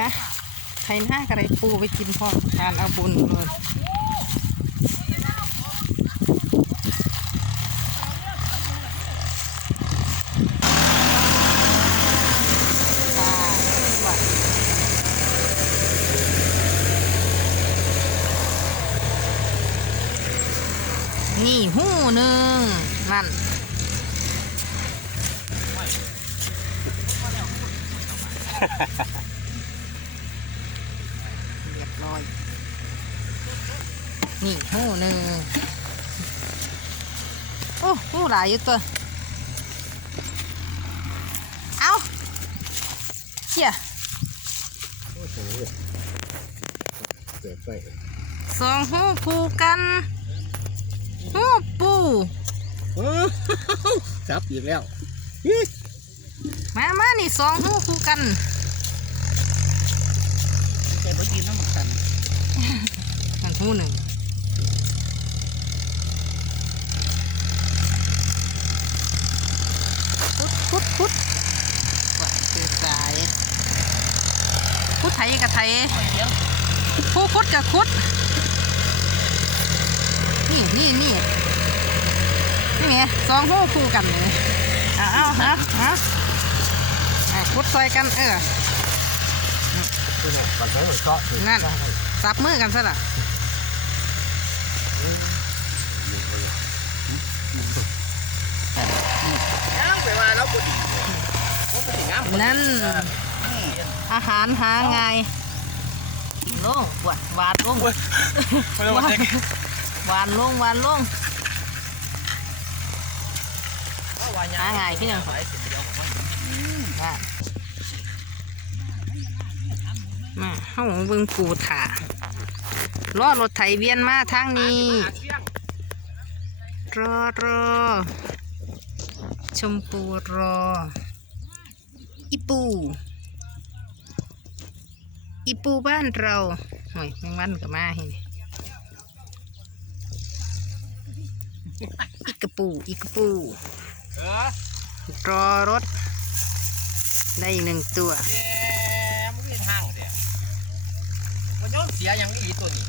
นะไทยหน้ากระไรปูไปกินพร้อมทานเอาบุญเลยนี่หูหนึ่งนั่นเรียบร้อย นี่หูหนึ่งโอ้หูหลายอยู่ตัว เอาเชี่ยโอ้โหเจ็บไปสองหูผูกกันหูปูจับอีกแล้ว มามานี่สองหูผูกกันแต่เมื่อกี้น้ำมันกันมันหูหนึ่ง พุดพุดพุดว่าคือสายพุดไทยกับไทยผู้คุดกับคุด นี่นี่นี่นี่ไงสองหูคู่กันเลยเอาเอาฮะฮะอะคุดซอยกันเออนี่แหละก่อนไปหัวเจาะนั่นสับมือกันซะละ นั่น อาหารหาง่ายลงหวานหวานลงไม่ต้องมาเช็คหวานลงวานลงหาง่ายขึ้นยังอะมาเฮาเบิ่งปูถ่า รอรถไถเวียนมาทางนี้ รอรอ ชมปูรอ อีปู อีปูบ้านเราหน่อยแมงวันก็มาเห็นอีกระปูอีกระปูรอรถ ได้อีกหนึ่งตัวแย่มึงมีทางเดียวมันย้อนเสียอย่างนี้ตัวนี้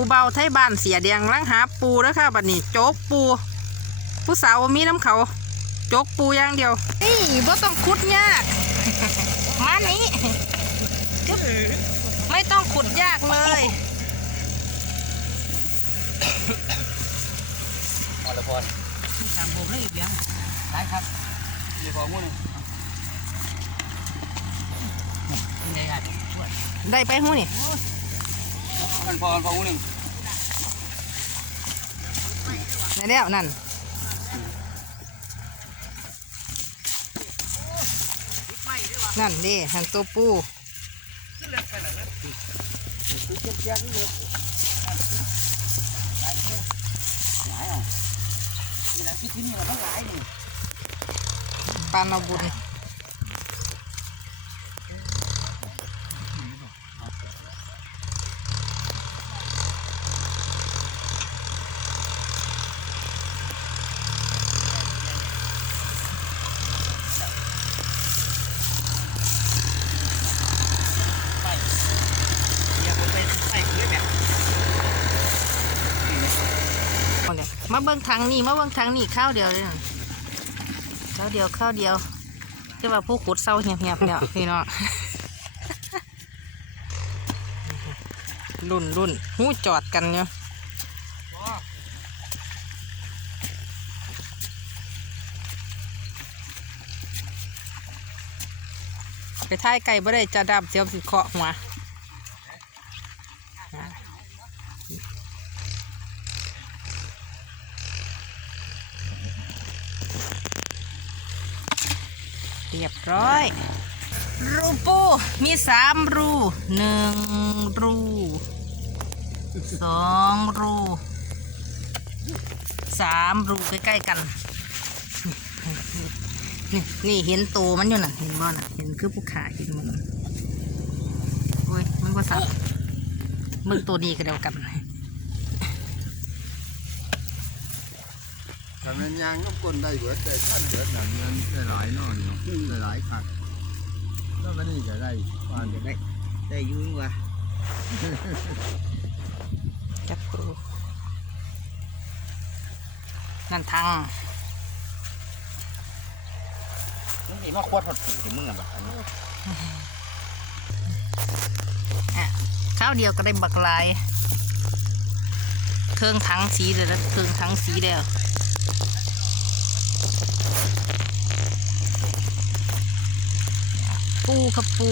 ผู้เบาไทยบ้านเสียแดงลังหาปูแล้วค่ะบัดนี้โจกปู ผู้สาวบ่มีน้ำเขาโจกปูอย่างเดียวนี่บ่ต้องขุดยาก มานี้จึ๊บไม่ต้องขุดยากเลยพอละพอทางผมเลยอีกยังได้ครับเดี๋ยวพอมุ่งนี่ไงได้ไปหูนี่ มันพอพอมุ่งหนึ่งได้แล้วนั่นนั่นเดิหันตัวปูคือเจ็บเจ็บนี่เลยหลายหลายอะนี่แหละที่นี่มันต้องหลายนี่ ปานเอาบุญเอาเลย มาเบิ่งทางนี้มาเบิ่งทางนี้ข้าวเดียวเลยข้าวเดียวข้าวเดียวจะว่าผู้ขุดเศร้าเหียบๆเนี่ยพี่น้องรุ่นรุ่นหูจอดกันเนาะไปท้ายไก่บ่ได้จะดับเสียวสิเคาะหัว รียบร้อย รูปูมีสามรูหนึ่งรูสองรูสามรูใกล้ๆกันนี่นี่เห็นตัวมันอยู่น่ะ เห็นบ่น่ะ เห็นคือผู้ขาเห็นมันโอ้ย มันก็สับมึงตัวนี้ก็เดียวกัน ถ้ามันยางก็กลได้เบิดได้ท่านเบิดน่ะมันได้หลายเนอนได้หลายคักแล้วมันนี่จะได้วานจะได้ได้อยุ่งวะจับปูนั่นทางมึงนี่มาควดหมดปูที่มึงอะแบบอันนี้อะข้าวเดียวก็ได้บักหลาย เครื่องทั้งสีเลยแล้วเครื่องทั้งสีแล้ว ปูครับปู